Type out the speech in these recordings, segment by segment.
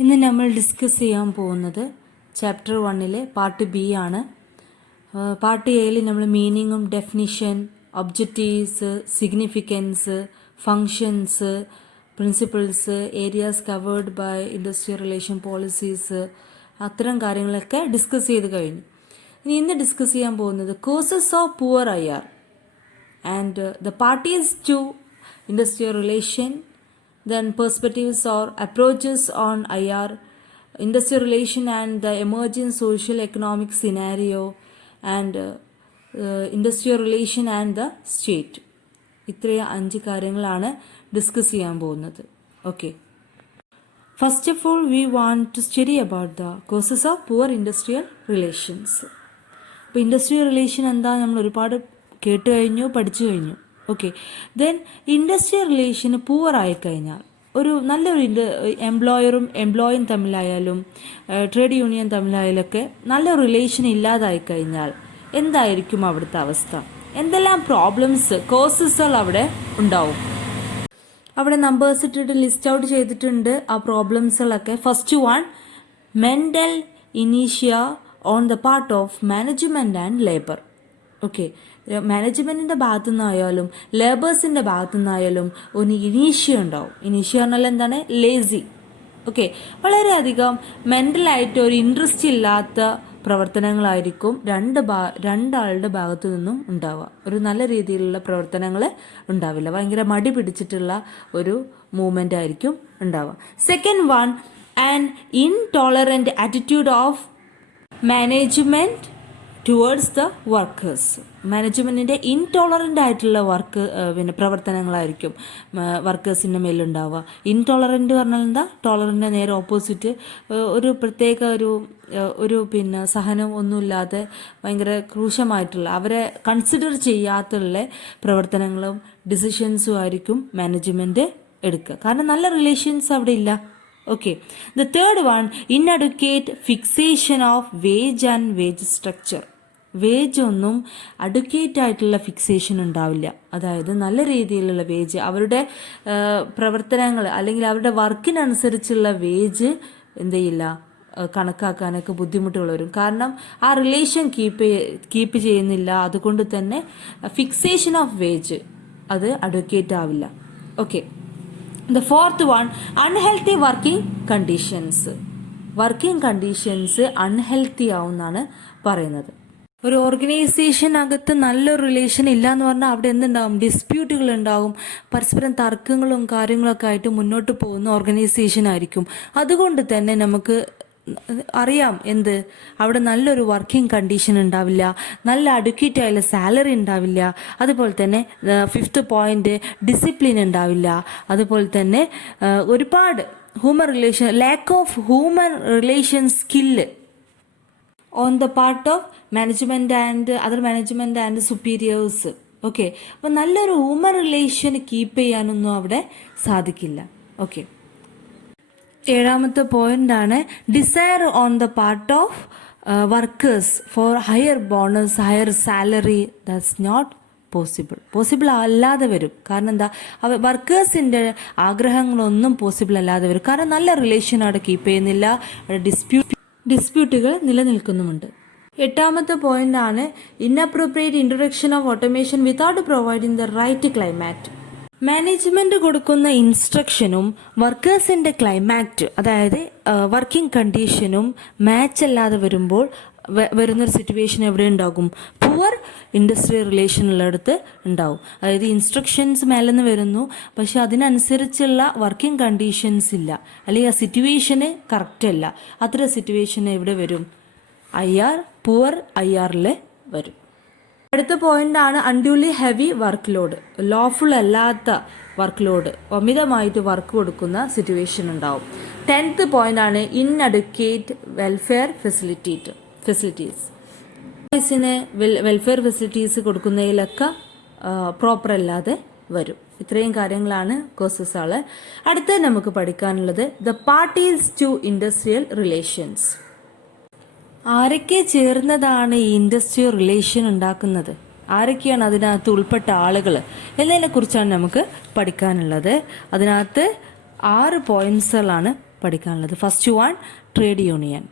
ഇന്ന് നമ്മൾ ഡിസ്കസ് ചെയ്യാൻ പോകുന്നത് ചാപ്റ്റർ 1 പാർട്ട് ബി ആണ്. പാർട്ട് എയിൽ നമ്മൾ മീനിങ്ങും definition, objectives, significance, functions, principles, areas covered by industrial relation policies, അത്തരം കാര്യങ്ങളൊക്കെ ഡിസ്കസ് ചെയ്ത് കഴിഞ്ഞു. ഇന്ന് ഡിസ്കസ് ചെയ്യാൻ പോകുന്നത് causes of poor IR and the parties to industrial relation, then perspectives or approaches on IR, industrial relation and the emerging social economic scenario, and industrial relation and the state. ഇത്രയും 5 കാര്യങ്ങളാണ് discuss ചെയ്യാൻ പോകുന്നത്. Okay, first of all we want to study about the causes of poor industrial relations. അപ്പോൾ industrial relation എന്താ നമ്മൾ ഒരുപാട് കേട്ട് കഴിഞ്ഞു, പഠിച്ചു കഴിഞ്ഞു. ഓക്കെ, ദെൻ ഇൻഡസ്ട്രിയൽ റിലേഷന് പൂവർ ആയിക്കഴിഞ്ഞാൽ, ഒരു നല്ലൊരു എംപ്ലോയറും എംപ്ലോയിയും തമ്മിലായാലും ട്രേഡ് യൂണിയൻ തമ്മിലായാലൊക്കെ നല്ലൊരു റിലേഷൻ ഇല്ലാതായിക്കഴിഞ്ഞാൽ എന്തായിരിക്കും അവിടുത്തെ അവസ്ഥ? എന്തെല്ലാം പ്രോബ്ലംസ്, കോസസുകൾ അവിടെ ഉണ്ടാവും? അവിടെ നമ്പേഴ്സ് ഇട്ടിട്ട് ലിസ്റ്റ് ഔട്ട് ചെയ്തിട്ടുണ്ട് ആ പ്രോബ്ലംസുകളൊക്കെ. ഫസ്റ്റ് വൺ, മെൻ്റൽ ഇനീഷ്യ on the part of management and labour. Okay, മാനേജ്മെൻറ്റിൻ്റെ ഭാഗത്തു നിന്നായാലും ലേബേഴ്സിൻ്റെ ഭാഗത്തു നിന്നായാലും ഒരു ഇനീഷ്യ ഉണ്ടാവും. ഇനീഷ്യ പറഞ്ഞാൽ എന്താണ്? ലേസി. ഓക്കെ, വളരെയധികം മെൻ്റലായിട്ട് ഒരു ഇൻട്രസ്റ്റ് ഇല്ലാത്ത പ്രവർത്തനങ്ങളായിരിക്കും രണ്ടാളുടെ ഭാഗത്തു നിന്നും ഉണ്ടാവുക. ഒരു നല്ല രീതിയിലുള്ള പ്രവർത്തനങ്ങൾ ഉണ്ടാവില്ല. ഭയങ്കര മടി പിടിച്ചിട്ടുള്ള ഒരു മൂവ്മെൻ്റ് ആയിരിക്കും ഉണ്ടാവുക. Second one, an intolerant attitude of management towards the workers. മാനേജ്മെൻറ്റിൻ്റെ ഇൻടോളറൻ്റ് ആയിട്ടുള്ള പ്രവർത്തനങ്ങളായിരിക്കും വർക്കേഴ്സിൻ്റെ മേലുണ്ടാവുക. ഇൻടോളറൻ്റ് പറഞ്ഞാൽ എന്താ? ടോളറൻ്റ് നേരെ ഓപ്പോസിറ്റ്. ഒരു പ്രത്യേക ഒരു സഹനം ഒന്നുമില്ലാതെ ഭയങ്കര ക്രൂശമായിട്ടുള്ള, അവരെ കൺസിഡർ ചെയ്യാത്തുള്ള പ്രവർത്തനങ്ങളും ഡിസിഷൻസും ആയിരിക്കും മാനേജ്മെൻറ്റ് എടുക്കുക. കാരണം നല്ല റിലേഷൻസ് അവിടെ ഇല്ല. Okay, the third one, ഇൻഅഡ്വക്കേറ്റ് fixation of wage and wage structure. Wage ഒന്നും അഡ്വക്കേറ്റ് ആയിട്ടുള്ള ഫിക്സേഷൻ ഉണ്ടാവില്ല. അതായത് നല്ല രീതിയിലുള്ള വേജ്, അവരുടെ പ്രവർത്തനങ്ങൾ അല്ലെങ്കിൽ അവരുടെ വർക്കിനനുസരിച്ചുള്ള വേജ് എന്ത് ചെയ്യില്ല, കണക്കാക്കാനൊക്കെ ബുദ്ധിമുട്ടുകൾ വരും. കാരണം ആ റിലേഷൻ കീപ്പ് ചെയ്യുന്നില്ല. അതുകൊണ്ട് തന്നെ ഫിക്സേഷൻ ഓഫ് വേജ് അത് അഡ്വക്കേറ്റ് ആവില്ല. Okay, the fourth one, unhealthy working conditions. Working conditions unhealthy ആവുമെന്നാണ് പറയുന്നത്. ഒരു ഓർഗനൈസേഷനകത്ത് നല്ലൊരു റിലേഷൻ ഇല്ല എന്ന് പറഞ്ഞാൽ അവിടെ എന്തുണ്ടാവും? ഡിസ്പ്യൂട്ടുകൾ ഉണ്ടാവും. പരസ്പരം തർക്കങ്ങളും കാര്യങ്ങളൊക്കെ ആയിട്ട് മുന്നോട്ട് പോകുന്ന ഓർഗനൈസേഷൻ ആയിരിക്കും. അതുകൊണ്ട് തന്നെ നമുക്ക് അറിയാം അവിടെ നല്ലൊരു വർക്കിംഗ് കണ്ടീഷൻ ഉണ്ടാവില്ല, നല്ല അഡ്വക്കേറ്റ് ആയുള്ള സാലറി ഉണ്ടാവില്ല. അതുപോലെ തന്നെ ഫിഫ്ത്ത് പോയിന്റ്, ഡിസിപ്ലിൻ ഉണ്ടാവില്ല. അതുപോലെ തന്നെ ഒരുപാട് lack of human relation skill on the part of management and other management and superiors. Okay, അപ്പോൾ നല്ലൊരു ഹ്യൂമൻ റിലേഷൻ കീപ്പ് ചെയ്യാനൊന്നും അവിടെ സാധിക്കില്ല. ഓക്കെ, ഏഴാമത്തെ പോയിന്റാണ് desire on the part of workers for higher bonus, higher salary. That's not possible അല്ലാതെ വരും. കാരണം എന്താ? വർക്കേഴ്സിൻ്റെ ആഗ്രഹങ്ങളൊന്നും പോസിബിൾ അല്ലാതെ വരും. കാരണം നല്ല റിലേഷൻ അവിടെ കീപ്പ് ചെയ്യുന്നില്ല, ഡിസ്പ്യൂട്ടുകൾ നിലനിൽക്കുന്നുമുണ്ട്. എട്ടാമത്തെ പോയിന്റാണ് inappropriate introduction of automation without providing the right climate. Management കൊടുക്കുന്ന ഇൻസ്ട്രക്ഷനും വർക്കേഴ്സിൻ്റെ ക്ലൈമാറ്റ്, അതായത് വർക്കിംഗ് കണ്ടീഷനും മാച്ച് അല്ലാതെ വരുമ്പോൾ വരുന്നൊരു സിറ്റുവേഷൻ എവിടെ ഉണ്ടാകും? പുവർ ഇൻഡസ്ട്രിയൽ റിലേഷൻ ഉള്ളിടത്ത് ഉണ്ടാവും. അതായത് ഇൻസ്ട്രക്ഷൻസ് മേലെന്ന് വരുന്നു, പക്ഷെ അതിനനുസരിച്ചുള്ള വർക്കിംഗ് കണ്ടീഷൻസ് ഇല്ല, അല്ലെങ്കിൽ ആ സിറ്റുവേഷന് കറക്റ്റ് അല്ല. അത്ര സിറ്റുവേഷൻ എവിടെ വരും? പുവർ IRൽ വരും. അടുത്ത പോയിന്റാണ് unduly heavy work load. Lawful അല്ലാത്ത വർക്ക് ലോഡ്, അമിതമായിട്ട് വർക്ക് കൊടുക്കുന്ന സിറ്റുവേഷൻ ഉണ്ടാവും. 10th പോയിന്റാണ് inadequate welfare facilities. Welfare facilities കൊടുക്കുന്നതിലൊക്കെ പ്രോപ്പർ അല്ലാതെ വരും. ഇത്രയും കാര്യങ്ങളാണ് കോസസുകൾ. അടുത്ത നമുക്ക് പഠിക്കാനുള്ളത് the parties to industrial relations. ആരൊക്കെ ചേർന്നതാണ് ഈ ഇൻഡസ്ട്രിയൽ റിലേഷൻ ഉണ്ടാക്കുന്നത്? ആരൊക്കെയാണ് അതിനകത്ത് ഉൾപ്പെട്ട ആളുകൾ എന്നതിനെ കുറിച്ചാണ് നമുക്ക് പഠിക്കാനുള്ളത്. അതിനകത്ത് 6 പോയിന്റ്സുകളാണ് പഠിക്കാനുള്ളത്. First one, trade union.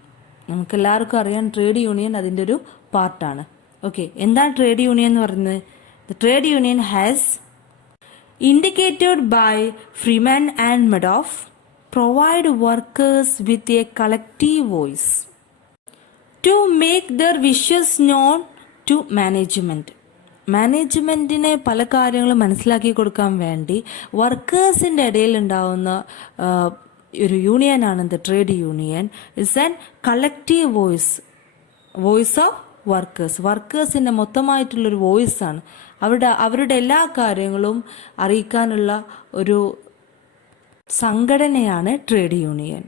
നമുക്കെല്ലാവർക്കും അറിയാം ട്രേഡ് യൂണിയൻ അതിൻ്റെ ഒരു പാർട്ടാണ്. ഓക്കെ, എന്താണ് ട്രേഡ് യൂണിയൻ എന്ന് പറയുന്നത്? The trade union has indicated by Freeman and Medoff provide workers with a collective voice to make their wishes known to management. മാനേജ്മെൻറ്റിനെ പല കാര്യങ്ങളും മനസ്സിലാക്കി കൊടുക്കാൻ വേണ്ടി വർക്കേഴ്സിൻ്റെ ഇടയിൽ ഉണ്ടാവുന്ന ഒരു യൂണിയനാണ് the trade union. It's an collective voice of വർക്കേഴ്സിൻ്റെ മൊത്തമായിട്ടുള്ളൊരു വോയിസാണ്. അവരുടെ എല്ലാ കാര്യങ്ങളും അറിയിക്കാനുള്ള ഒരു സംഘടനയാണ് trade union.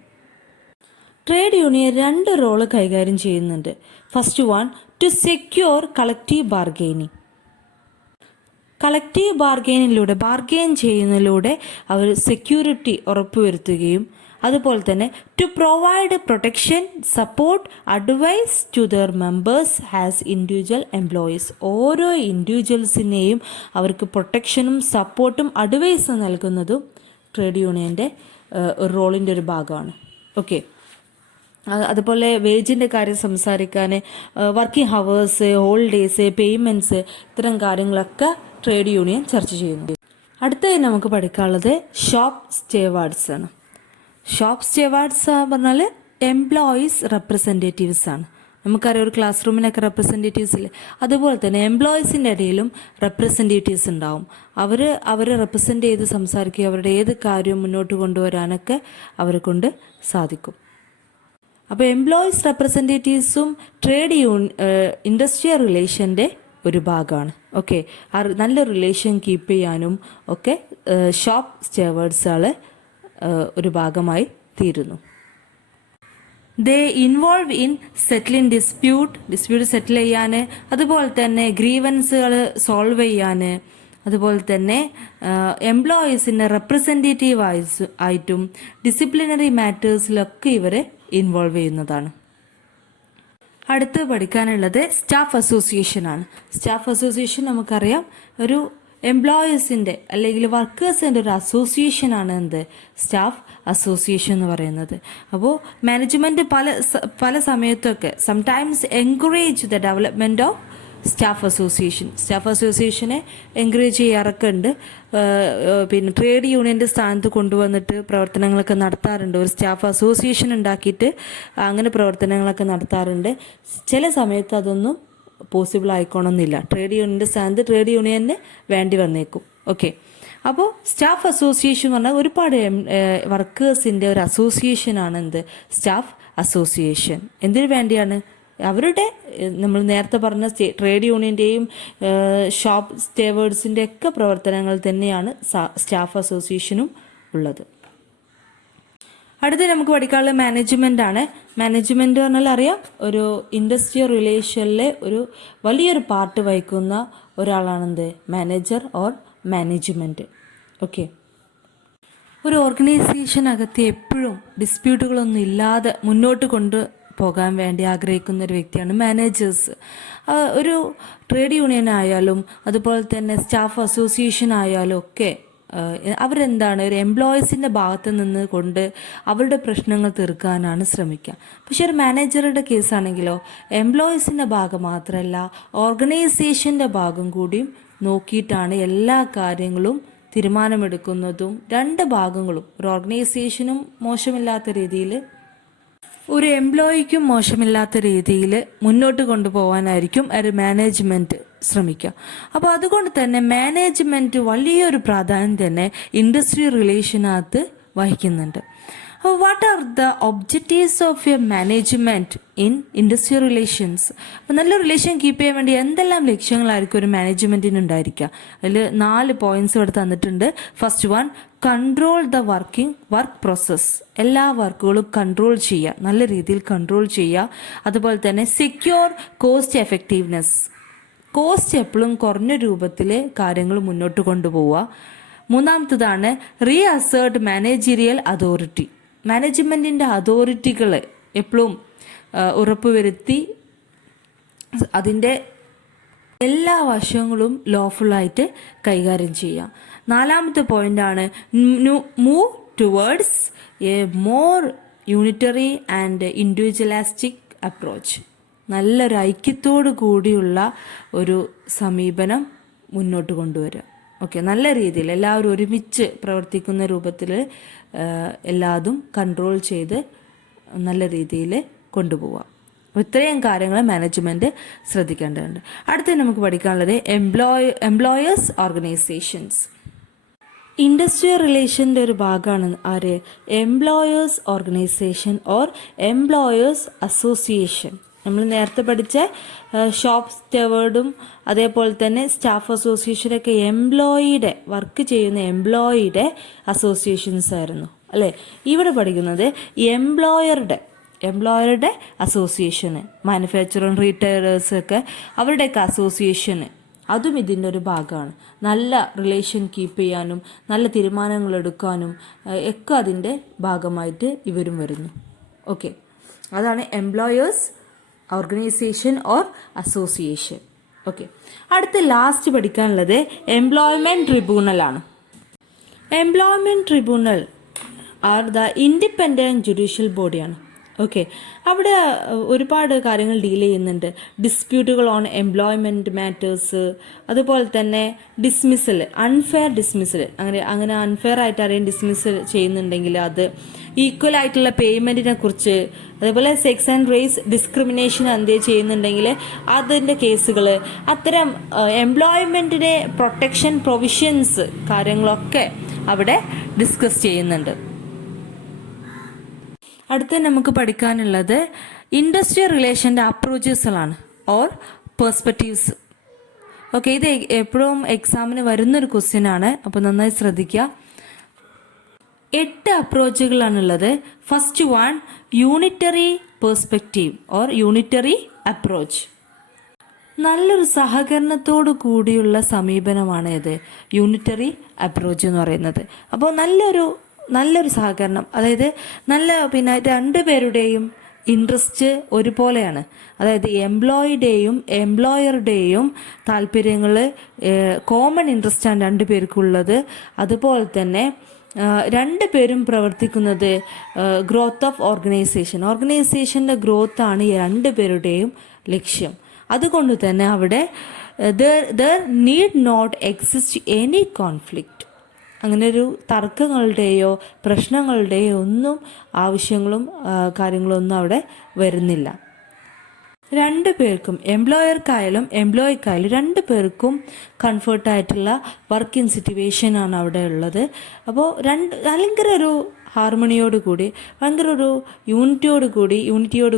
Trade union 2 role കൈകാര്യം ചെയ്യുന്നുണ്ട്. First one, to secure collective bargaining. Collective bargain ചെയ്യുന്നതിലൂടെ അവർ സെക്യൂരിറ്റി ഉറപ്പുവരുത്തുകയും അതുപോലെ തന്നെ to provide protection, support, advice to their members as individual employees. ഓരോ ഇൻഡിവിജ്വൽസിനെയും അവർക്ക് പ്രൊട്ടക്ഷനും സപ്പോർട്ടും അഡ്വൈസും നൽകുന്നതും ട്രേഡ് യൂണിയൻ്റെ ഒരു റോളിൻ്റെ ഒരു ഭാഗമാണ്. ഓക്കെ, അതുപോലെ വേജിൻ്റെ കാര്യം സംസാരിക്കാൻ വർക്കിംഗ് ഹവേഴ്സ്, ഹോളിഡേയ്സ്, പേയ്മെൻറ്റ്സ്, ഇത്തരം കാര്യങ്ങളൊക്കെ ട്രേഡ് യൂണിയൻ ചർച്ച ചെയ്യുന്നു. അടുത്തതായി നമുക്ക് പഠിക്കാനുള്ളത് ഷോപ്പ് സ്റ്റേവാർഡ്സ് ആണ്. ഷോപ്പ് സ്റ്റേവാർഡ്സ് പറഞ്ഞാൽ എംപ്ലോയീസ് റെപ്രസെൻറ്റേറ്റീവ്സ് ആണ്. നമുക്കറിയാം ഒരു ക്ലാസ് റൂമിനൊക്കെ റെപ്രസെൻറ്റേറ്റീവ്സ് ഇല്ലേ, അതുപോലെ തന്നെ എംപ്ലോയീസിൻ്റെ ഇടയിലും റെപ്രസെൻറ്റേറ്റീവ്സ് ഉണ്ടാവും. അവരെ റെപ്രസെൻറ്റ് ചെയ്ത് സംസാരിക്കുക, അവരുടെ ഏത് കാര്യവും മുന്നോട്ട് കൊണ്ടുവരാനൊക്കെ അവരെ കൊണ്ട് സാധിക്കും. അപ്പോൾ എംപ്ലോയീസ് റെപ്രസെൻറ്റേറ്റീവ്സും ട്രേഡ് ഇൻഡസ്ട്രിയൽ റിലേഷൻ്റെ ഒരു ഭാഗമാണ്. ഓക്കെ, നല്ല റിലേഷൻ കീപ്പ് ചെയ്യാനും ഒക്കെ ഷോപ്പ് സ്റ്റേവേർഡ്സുകൾ ഒരു ഭാഗമായി തീരുന്നു. ദേ ഇൻവോൾവ് ഇൻ സെറ്റിലിംഗ് ഡിസ്പ്യൂട്ട് സെറ്റിൽ ചെയ്യാൻ, അതുപോലെ തന്നെ ഗ്രീവൻസുകൾ സോൾവ് ചെയ്യാൻ, അതുപോലെ തന്നെ എംപ്ലോയീസിൻ്റെ റെപ്രസെൻറ്റേറ്റീവ് ആയിട്ടും ഡിസിപ്ലിനറി മാറ്റേഴ്സിലൊക്കെ ഇവർ ഇൻവോൾവ് ചെയ്യുന്നതാണ്. അടുത്ത് പഠിക്കാനുള്ളത് സ്റ്റാഫ് അസോസിയേഷൻ ആണ്. സ്റ്റാഫ് അസോസിയേഷൻ നമുക്കറിയാം ഒരു എംപ്ലോയീസിൻ്റെ അല്ലെങ്കിൽ വർക്കേഴ്സിൻ്റെ ഒരു അസോസിയേഷനാണ് എന്ത് സ്റ്റാഫ് അസോസിയേഷൻ എന്ന് പറയുന്നത്. അപ്പോൾ മാനേജ്മെൻറ്റ് പല സമയത്തൊക്കെ sometimes encourage the development of staff അസോസിയേഷനെ എൻകറേജ് ചെയ്യാറൊക്കെ ഉണ്ട്. പിന്നെ ട്രേഡ് യൂണിയൻ്റെ സ്ഥാനത്ത് കൊണ്ടുവന്നിട്ട് പ്രവർത്തനങ്ങളൊക്കെ നടത്താറുണ്ട്. ഒരു സ്റ്റാഫ് അസോസിയേഷൻ ഉണ്ടാക്കിയിട്ട് അങ്ങനെ പ്രവർത്തനങ്ങളൊക്കെ നടത്താറുണ്ട്. ചില സമയത്ത് അതൊന്നും പോസിബിൾ ആയിക്കോണമെന്നില്ല. ട്രേഡ് യൂണിയൻ്റെ സ്ഥാനത്ത് ട്രേഡ് യൂണിയന് വേണ്ടി വന്നേക്കും. ഓക്കെ, അപ്പോൾ സ്റ്റാഫ് അസോസിയേഷൻ എന്ന് പറഞ്ഞാൽ ഒരുപാട് വർക്കേഴ്സിൻ്റെ ഒരു അസോസിയേഷനാണ് എന്ത് സ്റ്റാഫ് അസോസിയേഷൻ. എന്തിനു വേണ്ടിയാണ്? അവരുടെ നമ്മൾ നേരത്തെ പറഞ്ഞ ട്രേഡ് യൂണിയൻ്റെയും ഷോപ്പ് സ്റ്റേവേർഡ്സിൻ്റെ ഒക്കെ പ്രവർത്തനങ്ങൾ തന്നെയാണ് സ്റ്റാഫ് അസോസിയേഷനും ഉള്ളത്. അടുത്ത് നമുക്ക് പഠിക്കാനുള്ള മാനേജ്മെൻ്റ് ആണ്. മാനേജ്മെൻറ്റ് പറഞ്ഞാൽ അറിയാം ഒരു ഇൻഡസ്ട്രിയൽ റിലേഷനിലെ ഒരു വലിയൊരു പാർട്ട് വഹിക്കുന്ന ഒരാളാണെന്ത് മാനേജർ ഓർ മാനേജ്മെൻറ്റ്. ഓക്കെ, ഒരു ഓർഗനൈസേഷനകത്ത് എപ്പോഴും ഡിസ്പ്യൂട്ടുകളൊന്നും ഇല്ലാതെ മുന്നോട്ട് പോകാൻ വേണ്ടി ആഗ്രഹിക്കുന്ന ഒരു വ്യക്തിയാണ് മാനേജേഴ്സ്. ഒരു ട്രേഡ് യൂണിയൻ ആയാലും അതുപോലെ തന്നെ സ്റ്റാഫ് അസോസിയേഷൻ ആയാലും ഒക്കെ അവരെന്താണ് ഒരു എംപ്ലോയീസിൻ്റെ ഭാഗത്ത് നിന്ന് കൊണ്ട് അവരുടെ പ്രശ്നങ്ങൾ തീർക്കാനാണ് ശ്രമിക്കുക. പക്ഷെ ഒരു മാനേജറുടെ കേസാണെങ്കിലോ എംപ്ലോയീസിൻ്റെ ഭാഗം മാത്രമല്ല ഓർഗനൈസേഷൻ്റെ ഭാഗം കൂടിയും നോക്കിയിട്ടാണ് എല്ലാ കാര്യങ്ങളും തീരുമാനമെടുക്കുന്നതും. 2 ഭാഗങ്ങളും ഒരു ഓർഗനൈസേഷനും മോശമില്ലാത്ത രീതിയിൽ ഒരു എംപ്ലോയിക്കും മോശമില്ലാത്ത രീതിയിൽ മുന്നോട്ട് കൊണ്ടുപോകാനായിരിക്കും ഒരു മാനേജ്മെൻറ്റ് ശ്രമിക്കുക. അപ്പോൾ അതുകൊണ്ട് തന്നെ മാനേജ്മെൻറ്റ് വലിയൊരു പ്രാധാന്യം തന്നെ ഇൻഡസ്ട്രി റിലേഷനകത്ത് വഹിക്കുന്നുണ്ട്. What are the objectives of A management in industrial relations? അപ്പോൾ നല്ല റിലേഷൻ കീപ്പ് ചെയ്യാൻ വേണ്ടി എന്തെല്ലാം ലക്ഷ്യങ്ങളായിരിക്കും ഒരു മാനേജ്മെൻറ്റിന് ഉണ്ടായിരിക്കുക? അതിൽ 4 പോയിന്റ്സ് ഇവിടെ തന്നിട്ടുണ്ട്. First one, control the work process. എല്ലാ വർക്കുകളും കൺട്രോൾ ചെയ്യുക, നല്ല രീതിയിൽ കൺട്രോൾ ചെയ്യുക. അതുപോലെ തന്നെ സെക്യൂർ കോസ്റ്റ് എഫക്റ്റീവ്നെസ്. കോസ്റ്റ് എപ്പോഴും കുറഞ്ഞ രൂപത്തിൽ കാര്യങ്ങൾ മുന്നോട്ട് കൊണ്ടുപോവുക. മൂന്നാമത്തതാണ് റീഅസേർട്ട് മാനേജീരിയൽ അതോറിറ്റി. മാനേജ്മെൻറ്റിൻ്റെ അതോറിറ്റികൾ എപ്പോഴും ഉറപ്പുവരുത്തി അതിൻ്റെ എല്ലാ വശങ്ങളും ലോഫുള്ളായിട്ട് കൈകാര്യം ചെയ്യാം. 4ാമത്തെ പോയിൻ്റാണ് move towards a more unitary and individualistic approach. നല്ലൊരു ഐക്യത്തോടു കൂടിയുള്ള ഒരു സമീപനം മുന്നോട്ട് കൊണ്ടുവരിക. ഓക്കെ, നല്ല രീതിയിൽ എല്ലാവരും ഒരുമിച്ച് പ്രവർത്തിക്കുന്ന രൂപത്തിൽ എല്ലാതും കൺട്രോൾ ചെയ്ത് നല്ല രീതിയിൽ കൊണ്ടുപോവുക. ഇത്രയും കാര്യങ്ങൾ മാനേജ്മെൻറ്റ് ശ്രദ്ധിക്കേണ്ടതുണ്ട്. അടുത്ത നമുക്ക് പഠിക്കാനുള്ളത് എംപ്ലോയേഴ്സ് ഓർഗനൈസേഷൻസ്. ഇൻഡസ്ട്രിയൽ റിലേഷൻ്റെ ഒരു ഭാഗമാണ് ആര്? Employers organisation or employers association. നമ്മൾ നേരത്തെ പഠിച്ച ഷോപ്പ് സ്റ്റെവേർഡും അതേപോലെ തന്നെ സ്റ്റാഫ് അസോസിയേഷനൊക്കെ എംപ്ലോയിയുടെ വർക്ക് ചെയ്യുന്ന എംപ്ലോയിയുടെ അസോസിയേഷൻസ് ആയിരുന്നു അല്ലേ. ഇവിടെ പഠിക്കുന്നത് എംപ്ലോയറുടെ അസോസിയേഷന്, മാനുഫാക്ചറിങ് റീറ്റെയിലേഴ്സ് ഒക്കെ അവരുടെയൊക്കെ അസോസിയേഷന്, അതും ഇതിൻ്റെ ഒരു ഭാഗമാണ്. നല്ല റിലേഷൻ കീപ്പ് ചെയ്യാനും നല്ല തീരുമാനങ്ങൾ എടുക്കാനും ഒക്കെ അതിൻ്റെ ഭാഗമായിട്ട് ഇവരും വരുന്നു. ഓക്കെ, അതാണ് employers organisation or association. Okay, അടുത്ത ലാസ്റ്റ് പഠിക്കാനുള്ളത് എംപ്ലോയ്മെൻറ്റ് ട്രിബ്യൂണലാണ്. Employment tribunal are the independent judicial ബോഡിയാണ്. ഓക്കെ, അവിടെ ഒരുപാട് കാര്യങ്ങൾ ഡീൽ ചെയ്യുന്നുണ്ട്. ഡിസ്പ്യൂട്ടുകൾ ഓൺ എംപ്ലോയ്മെൻറ്റ് മാറ്റേഴ്സ്, അതുപോലെ തന്നെ ഡിസ്മിസൽ, അൺഫെയർ ഡിസ്മിസൽ, അങ്ങനെ അൺഫെയർ ആയിട്ട് ആരെയും ഡിസ്മിസൽ ചെയ്യുന്നുണ്ടെങ്കിൽ അത്, ഈക്വൽ ആയിട്ടുള്ള പേയ്മെൻറ്റിനെ കുറിച്ച്, അതേപോലെ സെക്സ് ആൻഡ് റേസ് ഡിസ്ക്രിമിനേഷൻ എന്ത് ചെയ്യുന്നുണ്ടെങ്കിൽ അതിൻ്റെ കേസുകൾ, അത്തരം എംപ്ലോയ്മെൻറ്റിനെ പ്രൊട്ടക്ഷൻ പ്രൊവിഷൻസ് കാര്യങ്ങളൊക്കെ അവിടെ ഡിസ്കസ് ചെയ്യുന്നുണ്ട്. അടുത്ത നമുക്ക് പഠിക്കാനുള്ളത് ഇൻഡസ്ട്രിയൽ റിലേഷൻ്റെ അപ്രോച്ചസുകളാണ് ഓർ പെർസ്പെക്റ്റീവ്സ്. ഓക്കെ, ഇത് എപ്പോഴും എക്സാമിന് വരുന്നൊരു ക്വസ്റ്റ്യൻ ആണ്, അപ്പോൾ നന്നായി ശ്രദ്ധിക്കുക. 8 അപ്രോച്ചുകളാണുള്ളത്. First one unitary perspective or unitary approach. നല്ലൊരു സഹകരണത്തോടു കൂടിയുള്ള സമീപനമാണ് ഇത് യൂണിറ്ററി അപ്രോച്ച് എന്ന് പറയുന്നത്. അപ്പോൾ നല്ലൊരു സഹകരണം, അതായത് പിന്നെ രണ്ടുപേരുടെയും ഇൻട്രസ്റ്റ് ഒരുപോലെയാണ്. അതായത് എംപ്ലോയിയുടെയും എംപ്ലോയറുടെയും താല്പര്യങ്ങൾ കോമൺ ഇൻട്രസ്റ്റാണ് രണ്ടുപേർക്കുള്ളത്. അതുപോലെ തന്നെ രണ്ടുപേരും പ്രവർത്തിക്കുന്നത് ഗ്രോത്ത് ഓഫ് ഓർഗനൈസേഷൻ്റെ ഗ്രോത്താണ് ഈ രണ്ടുപേരുടെയും ലക്ഷ്യം. അതുകൊണ്ട് തന്നെ അവിടെ there need not exist any conflict. അങ്ങനെ ഒരു തർക്കങ്ങളുടെയോ പ്രശ്നങ്ങളുടെയോ ഒന്നും ആവശ്യങ്ങളും കാര്യങ്ങളൊന്നും അവിടെ വരുന്നില്ല. രണ്ടുപേർക്കും, എംപ്ലോയർക്കായാലും എംപ്ലോയിക്കായാലും രണ്ടുപേർക്കും കംഫർട്ടായിട്ടുള്ള വർക്കിംഗ് സിറ്റുവേഷനാണ് അവിടെ ഉള്ളത്. അപ്പോൾ ഭയങ്കര ഒരു ഹാർമണിയോട് കൂടി, ഭയങ്കര ഒരു യൂണിറ്റിയോട്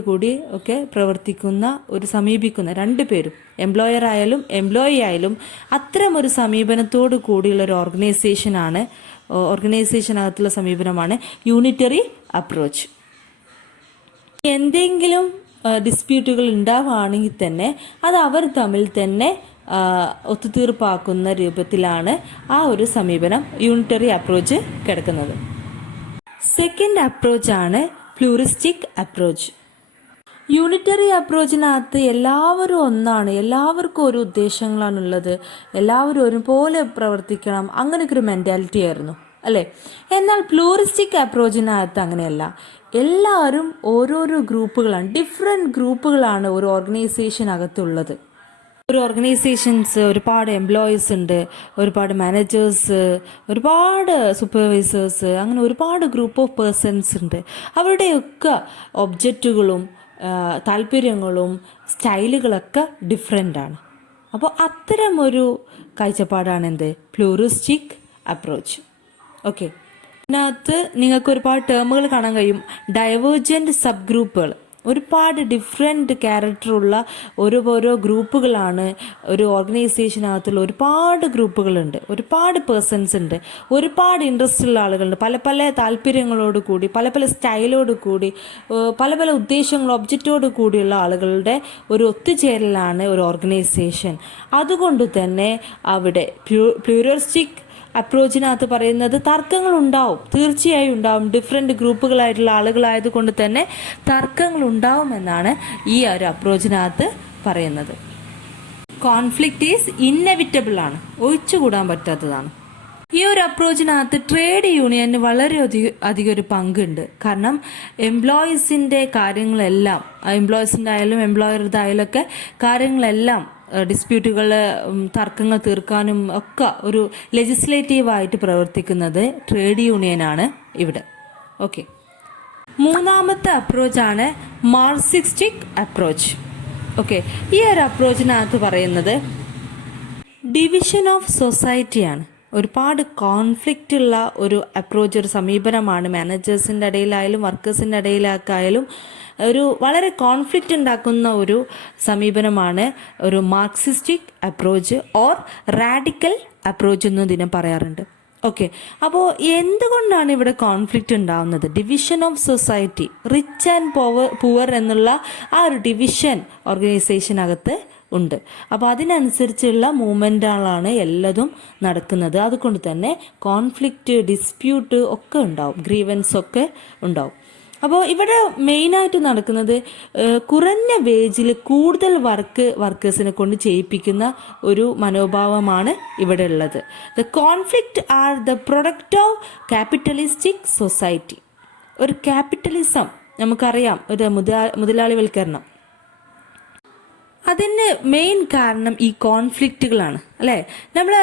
കൂടി ഒക്കെ സമീപിക്കുന്ന രണ്ടുപേരും, എംപ്ലോയർ ആയാലും എംപ്ലോയി ആയാലും അത്തരം ഒരു സമീപനത്തോട് കൂടിയുള്ള ഒരു ഓർഗനൈസേഷനകത്തുള്ള സമീപനമാണ് യൂണിറ്ററി അപ്രോച്ച്. എന്തെങ്കിലും ഡിസ്പ്യൂട്ടുകൾ ഉണ്ടാവുകയാണെങ്കിൽ തന്നെ അത് അവർ തമ്മിൽ തന്നെ ഒത്തുതീർപ്പാക്കുന്ന രൂപത്തിലാണ് ആ ഒരു സമീപനം യൂണിറ്ററി അപ്രോച്ച് കിടക്കുന്നത്. സെക്കൻഡ് അപ്രോച്ചാണ് പ്ലൂറിസ്റ്റിക് അപ്രോച്ച്. യൂണിറ്ററി അപ്രോച്ചിനകത്ത് എല്ലാവരും ഒന്നാണ്, എല്ലാവർക്കും ഒരു ഉദ്ദേശങ്ങളാണുള്ളത്, എല്ലാവരും ഒരുപോലെ പ്രവർത്തിക്കണം, അങ്ങനെയൊക്കെ ഒരു മെൻറ്റാലിറ്റി ആയിരുന്നു അല്ലേ. എന്നാൽ പ്ലൂറിസ്റ്റിക് അപ്രോച്ചിനകത്ത് അങ്ങനെയല്ല. എല്ലാവരും ഓരോരോ ഗ്രൂപ്പുകളാണ്, ഡിഫറെൻറ്റ് ഗ്രൂപ്പുകളാണ് ഒരു ഓർഗനൈസേഷനകത്തുള്ളത്. ഒരു ഓർഗനൈസേഷൻസ് ഒരുപാട് എംപ്ലോയീസ് ഉണ്ട്, ഒരുപാട് മാനേജേഴ്സ്, ഒരുപാട് സൂപ്പർവൈസേഴ്സ്, അങ്ങനെ ഒരുപാട് ഗ്രൂപ്പ് ഓഫ് പേഴ്സൺസ് ഉണ്ട്. അവരുടെയൊക്കെ ഒബ്ജക്റ്റുകളും താല്പര്യങ്ങളും സ്റ്റൈലുകളൊക്കെ ഡിഫറെൻ്റാണ്. അപ്പോൾ അത്തരം ഒരു കാഴ്ചപ്പാടാണ് പ്ലൂറിസ്റ്റിക് അപ്രോച്ച്. ഓക്കെ, ഇതിനകത്ത് നിങ്ങൾക്ക് ഒരുപാട് ടേമുകൾ കാണാൻ കഴിയും. ഡൈവേർജൻറ്റ് സബ് ഗ്രൂപ്പുകൾ, ഒരുപാട് ഡിഫറെൻറ്റ് ക്യാരക്ടറുള്ള ഓരോ ഗ്രൂപ്പുകളാണ് ഒരു ഓർഗനൈസേഷനകത്തുള്ള. ഒരുപാട് ഗ്രൂപ്പുകളുണ്ട്, ഒരുപാട് പേഴ്സൺസ് ഉണ്ട്, ഒരുപാട് ഇൻട്രസ്റ്റ് ഉള്ള ആളുകളുണ്ട്, പല താല്പര്യങ്ങളോട് കൂടി, പല സ്റ്റൈലോട് കൂടി, പല ഒബ്ജക്റ്റോട് കൂടിയുള്ള ആളുകളുടെ ഒരു ഒത്തുചേരലാണ് ഒരു ഓർഗനൈസേഷൻ. അതുകൊണ്ട് തന്നെ അവിടെ പ്ലൂറിസ്റ്റിക് അപ്രോച്ചിനകത്ത് പറയുന്നത് തർക്കങ്ങൾ ഉണ്ടാവും, തീർച്ചയായും ഉണ്ടാവും. ഡിഫറെൻറ്റ് ഗ്രൂപ്പുകളായിട്ടുള്ള ആളുകളായതുകൊണ്ട് തന്നെ തർക്കങ്ങൾ ഉണ്ടാവുമെന്നാണ് ഈ ഒരു അപ്രോച്ചിനകത്ത് പറയുന്നത്. കോൺഫ്ലിക്റ്റ് ഈസ് ഇന്നെവിറ്റബിൾ ആണ്, ഒഴിച്ചുകൂടാൻ പറ്റാത്തതാണ്. ഈ ഒരു അപ്രോച്ചിനകത്ത് ട്രേഡ് യൂണിയന് വളരെ അധികം ഒരു പങ്കുണ്ട്. കാരണം എംപ്ലോയീസിൻ്റെ കാര്യങ്ങളെല്ലാം, എംപ്ലോയീസിൻ്റെ ആയാലും എംപ്ലോയറുടെ ആയാലും ഒക്കെ കാര്യങ്ങളെല്ലാം, ഡിസ്പ്യൂട്ടുകൾ, തർക്കങ്ങൾ തീർക്കാനും ഒക്കെ ഒരു ലെജിസ്ലേറ്റീവായിട്ട് പ്രവർത്തിക്കുന്നത് ട്രേഡ് യൂണിയനാണ് ഇവിടെ. ഓക്കെ, മൂന്നാമത്തെ അപ്രോച്ചാണ് മാർക്സിസ്റ്റിക് അപ്രോച്ച്. ഓക്കെ, ഈ ഒരു അപ്രോച്ചിനകത്ത് പറയുന്നത് ഡിവിഷൻ ഓഫ് സൊസൈറ്റിയാണ്. ഒരുപാട് കോൺഫ്ലിക്റ്റ് ഉള്ള ഒരു അപ്രോച്ച്, ഒരു സമീപനമാണ്. മാനേജേഴ്സിൻ്റെ ഇടയിലായാലും വർക്കേഴ്സിൻ്റെ ഇടയിലൊക്കെ ആയാലും ഒരു വളരെ കോൺഫ്ലിക്റ്റ് ഉണ്ടാക്കുന്ന ഒരു സമീപനമാണ് ഒരു മാർക്സിസ്റ്റിക് അപ്രോച്ച് ഓർ റാഡിക്കൽ അപ്രോച്ച് എന്ന് ഇതിനെ പറയാറുണ്ട്. ഓക്കെ, അപ്പോൾ എന്തുകൊണ്ടാണ് ഇവിടെ കോൺഫ്ലിക്റ്റ് ഉണ്ടാവുന്നത്? Division of society, rich and poor എന്നുള്ള ആ ഒരു ഡിവിഷൻ ഓർഗനൈസേഷനകത്ത് ഉണ്ട്. അപ്പോൾ അതിനനുസരിച്ചുള്ള മൂവ്മെൻറ്റുകളാണ് എല്ലതും നടക്കുന്നത്. അതുകൊണ്ട് തന്നെ കോൺഫ്ലിക്റ്റ്, ഡിസ്പ്യൂട്ട് ഒക്കെ ഉണ്ടാവും, ഗ്രീവൻസ് ഒക്കെ ഉണ്ടാവും. അപ്പോൾ ഇവിടെ മെയിനായിട്ട് നടക്കുന്നത് കുറഞ്ഞ വേജിൽ കൂടുതൽ വർക്കേഴ്സിനെ കൊണ്ട് ചെയ്യിപ്പിക്കുന്ന ഒരു മനോഭാവമാണ് ഇവിടെ ഉള്ളത്. The conflict are the product of capitalistic society. ഒരു ക്യാപിറ്റലിസം നമുക്കറിയാം, ഒരു മുതലാളിവൽക്കരണം, അതിന് മെയിൻ കാരണം ഈ കോൺഫ്ലിക്റ്റുകളാണ് അല്ലേ. നമ്മൾ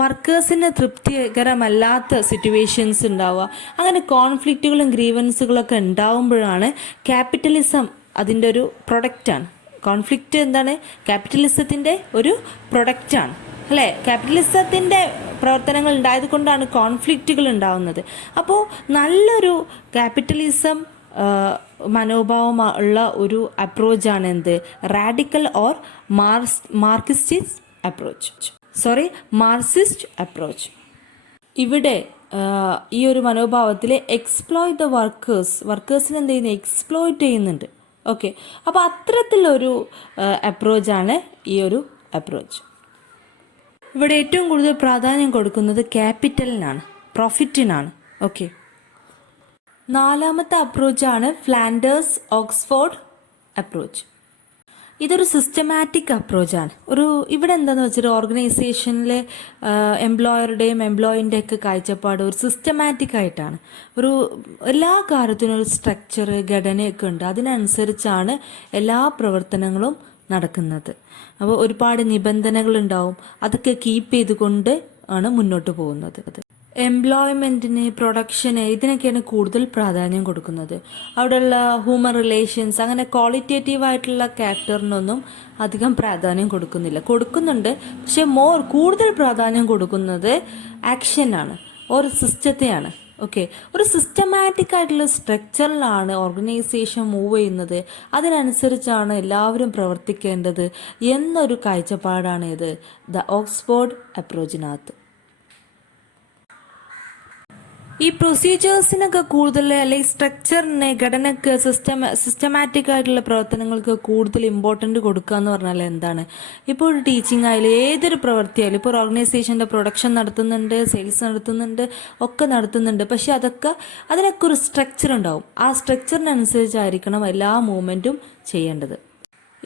വർക്കേഴ്സിന് തൃപ്തികരമല്ലാത്ത സിറ്റുവേഷൻസ് ഉണ്ടാവുക, അങ്ങനെ കോൺഫ്ലിക്റ്റുകളും ഗ്രീവൻസുകളൊക്കെ ഉണ്ടാവുമ്പോഴാണ് ക്യാപിറ്റലിസം അതിൻ്റെ ഒരു പ്രൊഡക്റ്റാണ്. കോൺഫ്ലിക്റ്റ് എന്താണ്? ക്യാപിറ്റലിസത്തിൻ്റെ ഒരു പ്രൊഡക്റ്റാണ് അല്ലേ. ക്യാപിറ്റലിസത്തിൻ്റെ പ്രവർത്തനങ്ങൾ ഉണ്ടായത് കൊണ്ടാണ് കോൺഫ്ലിക്റ്റുകൾ ഉണ്ടാവുന്നത്. അപ്പോൾ നല്ലൊരു ക്യാപിറ്റലിസം മനോഭാവം ഉള്ള ഒരു അപ്രോച്ചാണ് എന്ത്? Radical or Marxist approach. ഇവിടെ ഈ ഒരു മനോഭാവത്തിൽ എക്സ്പ്ലോയിറ്റ് ദ വർക്കേഴ്സിനെ എന്ത് ചെയ്യുന്നു? എക്സ്പ്ലോയിറ്റ് ചെയ്യുന്നുണ്ട്. ഓക്കെ, അപ്പോൾ അത്തരത്തിലൊരു അപ്രോച്ചാണ് ഈ ഒരു അപ്രോച്ച്. ഇവിടെ ഏറ്റവും കൂടുതൽ പ്രാധാന്യം കൊടുക്കുന്നത് ക്യാപിറ്റലിനാണ്, പ്രോഫിറ്റിനാണ്. ഓക്കെ, നാലാമത്തെ അപ്രോച്ചാണ് ഫ്ലാൻഡേഴ്സ് ഓക്സ്ഫോർഡ് അപ്രോച്ച്. ഇതൊരു സിസ്റ്റമാറ്റിക് അപ്രോച്ചാണ്. ഇവിടെ എന്താണെന്ന് വെച്ചാൽ ഓർഗനൈസേഷനിലെ എംപ്ലോയറുടെയും എംപ്ലോയിൻ്റെയൊക്കെ കാഴ്ചപ്പാട് ഒരു സിസ്റ്റമാറ്റിക് ആയിട്ടാണ്. എല്ലാ കാര്യത്തിനും ഒരു സ്ട്രക്ചർ, ഘടനയൊക്കെ ഉണ്ട്. അതിനനുസരിച്ചാണ് എല്ലാ പ്രവർത്തനങ്ങളും നടക്കുന്നത്. അപ്പോൾ ഒരുപാട് നിബന്ധനകളുണ്ടാവും, അതൊക്കെ കീപ്പ് ചെയ്തുകൊണ്ട് ആണ് മുന്നോട്ട് പോകുന്നത്. എംപ്ലോയ്മെൻറ്റിന്, പ്രൊഡക്ഷന്, ഇതിനൊക്കെയാണ് കൂടുതൽ പ്രാധാന്യം കൊടുക്കുന്നത്. അവിടെയുള്ള ഹ്യൂമൻ റിലേഷൻസ്, അങ്ങനെ ക്വാളിറ്റേറ്റീവായിട്ടുള്ള ക്യാരക്ടറിനൊന്നും അധികം പ്രാധാന്യം കൊടുക്കുന്നുണ്ട്. പക്ഷെ കൂടുതൽ പ്രാധാന്യം കൊടുക്കുന്നത് ആക്ഷനാണ്, ഒരു സിസ്റ്റത്തെയാണ്. ഓക്കെ, ഒരു സിസ്റ്റമാറ്റിക് ആയിട്ടുള്ള സ്ട്രക്ചറിലാണ് ഓർഗനൈസേഷൻ മൂവ് ചെയ്യുന്നത്. അതിനനുസരിച്ചാണ് എല്ലാവരും പ്രവർത്തിക്കേണ്ടത് എന്നൊരു കാഴ്ചപ്പാടാണ് ഇത് ദ ഓക്സ്ഫോർഡ് അപ്രോച്ചിനകത്ത്. ഈ പ്രൊസീജിയേഴ്സിനൊക്കെ കൂടുതൽ, അല്ലെങ്കിൽ സ്ട്രക്ചറിന്, ഘടനക്ക്, സിസ്റ്റമാറ്റിക് ആയിട്ടുള്ള പ്രവർത്തനങ്ങൾക്ക് കൂടുതൽ ഇമ്പോർട്ടൻ്റ് കൊടുക്കുക എന്ന് പറഞ്ഞാൽ എന്താണ്? ഇപ്പോൾ ഒരു ടീച്ചിങ് ആയാലും ഏതൊരു പ്രവൃത്തിയായാലും, ഇപ്പോൾ ഒരു ഓർഗനൈസേഷൻ്റെ പ്രൊഡക്ഷൻ നടത്തുന്നുണ്ട്, സെയിൽസ് നടത്തുന്നുണ്ട്, ഒക്കെ നടത്തുന്നുണ്ട്. പക്ഷെ അതിനൊക്കെ ഒരു സ്ട്രക്ചർ ഉണ്ടാവും. ആ സ്ട്രക്ചറിനനുസരിച്ചായിരിക്കണം എല്ലാ മൂവ്മെൻറ്റും ചെയ്യേണ്ടത്.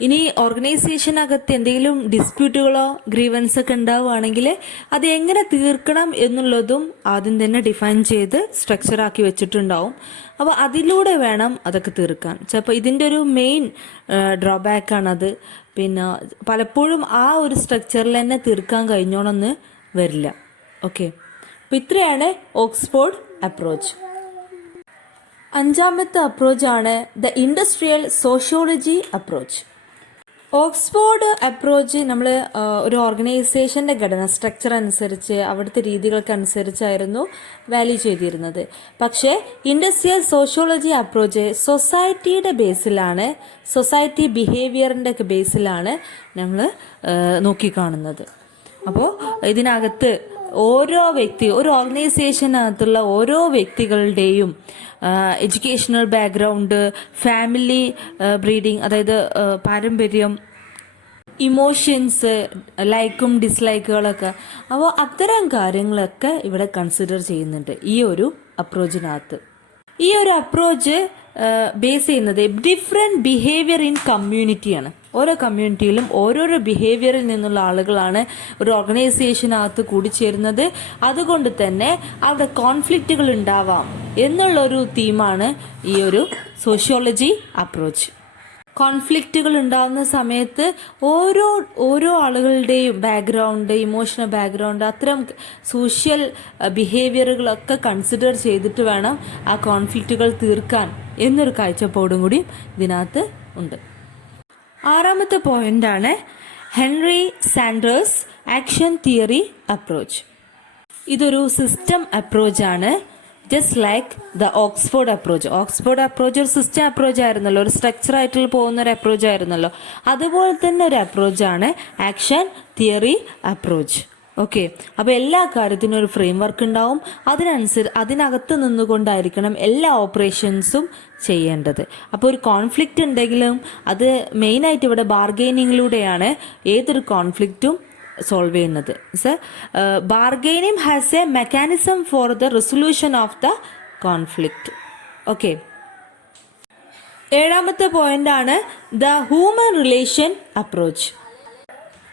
ഇനി ഓർഗനൈസേഷനകത്ത് എന്തെങ്കിലും ഡിസ്പ്യൂട്ടുകളോ ഗ്രീവൻസ് ഒക്കെ ഉണ്ടാവുകയാണെങ്കിൽ അത് എങ്ങനെ തീർക്കണം എന്നുള്ളതും ആദ്യം തന്നെ ഡിഫൈൻ ചെയ്ത് സ്ട്രക്ചറാക്കി വെച്ചിട്ടുണ്ടാവും. അപ്പോൾ അതിലൂടെ വേണം അതൊക്കെ തീർക്കാൻ. ചിലപ്പോൾ ഇതിൻ്റെ ഒരു മെയിൻ ഡ്രോബാക്കാണത്. പലപ്പോഴും ആ ഒരു സ്ട്രക്ചറിൽ തന്നെ തീർക്കാൻ കഴിഞ്ഞോണമെന്ന് വരില്ല. ഓക്കെ, അപ്പോൾ ഇത്രയാണ് ഓക്സ്ഫോർഡ് അപ്രോച്ച്. അഞ്ചാമത്തെ അപ്രോച്ചാണ് the industrial sociology approach. Oxford approach നമ്മൾ ഒരു ഓർഗനൈസേഷൻ്റെ ഘടന, സ്ട്രക്ചർ അനുസരിച്ച്, അവിടുത്തെ രീതികൾക്കനുസരിച്ചായിരുന്നു വാല്യൂ ചെയ്തിരുന്നത്. പക്ഷേ ഇൻഡസ്ട്രിയൽ സോഷ്യോളജി അപ്രോച്ച് സൊസൈറ്റിയുടെ ബേസിലാണ്, സൊസൈറ്റി ബിഹേവിയറിൻ്റെ ഒക്കെ ബേസിലാണ് നമ്മൾ നോക്കിക്കാണുന്നത്. അപ്പോൾ ഇതിനകത്ത് ഒരു ഓർഗനൈസേഷനകത്തുള്ള ഓരോ വ്യക്തികളുടെയും എഡ്യൂക്കേഷണൽ ബാക്ക്ഗ്രൗണ്ട്, ഫാമിലി ബ്രീഡിങ്, അതായത് പാരമ്പര്യം, ഇമോഷൻസ്, ലൈക്കും ഡിസ്ലൈക്കുകളൊക്കെ, അപ്പോൾ അത്തരം കാര്യങ്ങളൊക്കെ ഇവിടെ കൺസിഡർ ചെയ്യുന്നുണ്ട് ഈ ഒരു അപ്രോച്ചിനകത്ത്. ഈ ഒരു അപ്രോച്ച് ബേസ് ചെയ്യുന്നത് ഡിഫറെൻറ്റ് ബിഹേവിയർ ഇൻ കമ്മ്യൂണിറ്റിയാണ്. ഓരോ കമ്മ്യൂണിറ്റിയിലും ഓരോരോ ബിഹേവിയറിൽ നിന്നുള്ള ആളുകളാണ് ഒരു ഓർഗനൈസേഷനകത്ത് കൂടിച്ചേരുന്നത്. അതുകൊണ്ട് തന്നെ അവിടെ കോൺഫ്ലിക്റ്റുകൾ ഉണ്ടാവാം എന്നുള്ളൊരു തീമാണ് ഈ ഒരു സോഷ്യോളജി അപ്രോച്ച്. കോൺഫ്ലിക്റ്റുകൾ ഉണ്ടാകുന്ന സമയത്ത് ഓരോ ആളുകളുടെയും ബാക്ക്ഗ്രൗണ്ട്, ഇമോഷണൽ ബാക്ക്ഗ്രൗണ്ട്, അത്തരം സോഷ്യൽ ബിഹേവിയറുകളൊക്കെ കൺസിഡർ ചെയ്തിട്ട് വേണം ആ കോൺഫ്ലിക്റ്റുകൾ തീർക്കാൻ എന്നൊരു കാഴ്ചപ്പാടും കൂടി ഇതിനകത്ത് ഉണ്ട്. 6ാമത്തെ പോയിന്റാണ് Henry Sanders action theory approach. ഇതൊരു സിസ്റ്റം അപ്രോച്ചാണ്. Just like the Oxford approach ഒരു സിസ്റ്റം അപ്രോച്ച് ആയിരുന്നല്ലോ, ഒരു സ്ട്രക്ചർ ആയിട്ട് പോകുന്ന ഒരു അപ്രോച്ച് ആയിരുന്നല്ലോ. അതുപോലെ തന്നെ ഒരു അപ്രോച്ചാണ് ആക്ഷൻ തിയറി അപ്രോച്ച്. ഓക്കെ, അപ്പോൾ എല്ലാ കാര്യത്തിനും ഒരു ഫ്രെയിം വർക്ക് ഉണ്ടാവും. അതിനകത്ത് നിന്നുകൊണ്ടായിരിക്കണം എല്ലാ ഓപ്പറേഷൻസും ചെയ്യേണ്ടത്. അപ്പോൾ ഒരു കോൺഫ്ലിക്റ്റ് ഉണ്ടെങ്കിലും അത് മെയിനായിട്ട് ഇവിടെ ബാർഗെയിനിങ്ങിലൂടെയാണ് ഏതൊരു കോൺഫ്ലിക്റ്റും സോൾവ് ചെയ്യുന്നത്. Bargaining has a mechanism for the resolution of the conflict. Okay, 7ാമത്തെ പോയിന്റാണ് the human relation approach.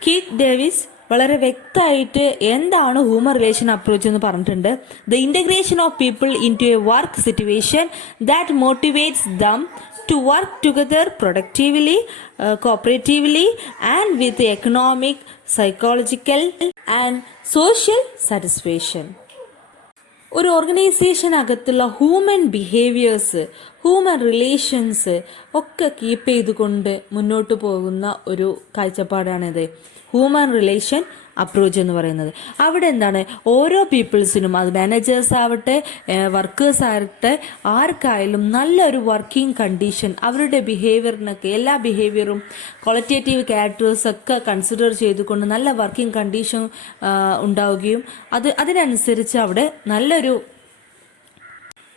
Keith Davis വളരെ വ്യക്തമായിട്ട് എന്താണ് ഹ്യൂമൻ റിലേഷൻ അപ്രോച്ച് എന്ന് പറഞ്ഞിട്ടുണ്ട്. The integration of people into a work situation that motivates them to work together productively, cooperatively and with economic, psychological and social satisfaction. ഒരു ഓർഗനൈസേഷനകത്തുള്ള human behaviours, human relations ഒക്കെ keep ചെയ്തുകൊണ്ട് മുന്നോട്ട് പോകുന്ന ഒരു കാഴ്ചപ്പാടാണിത് human relation approach എന്ന് പറയുന്നത്. അവിടെ എന്താണ്, ഓരോ പീപ്പിൾസിനും, അത് മാനേജേഴ്സ് ആവട്ടെ വർക്കേഴ്സ് ആവട്ടെ ആർക്കായാലും നല്ലൊരു വർക്കിംഗ് കണ്ടീഷൻ, അവരുടെ ബിഹേവിയറിനൊക്കെ എല്ലാ ബിഹേവിയറും ക്വാളിറ്റേറ്റീവ് ക്യാരക്ടേഴ്സൊക്കെ കൺസിഡർ ചെയ്തുകൊണ്ട് നല്ല വർക്കിംഗ് കണ്ടീഷൻ ഉണ്ടാവുകയും അതിനനുസരിച്ച് അവിടെ നല്ലൊരു